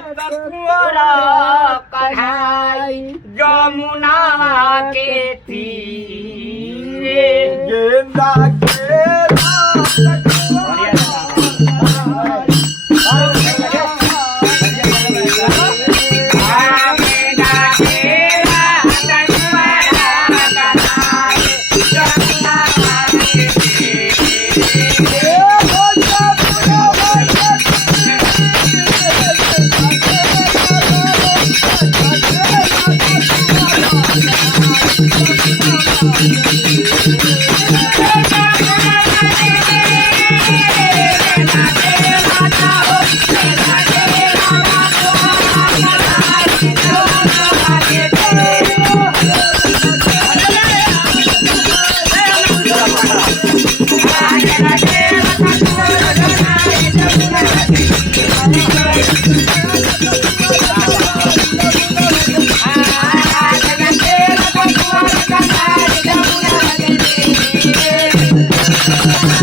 कुंवरा कन्हाई जमुना के तीरे गेंदा केरा आमेना I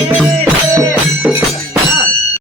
Thank you.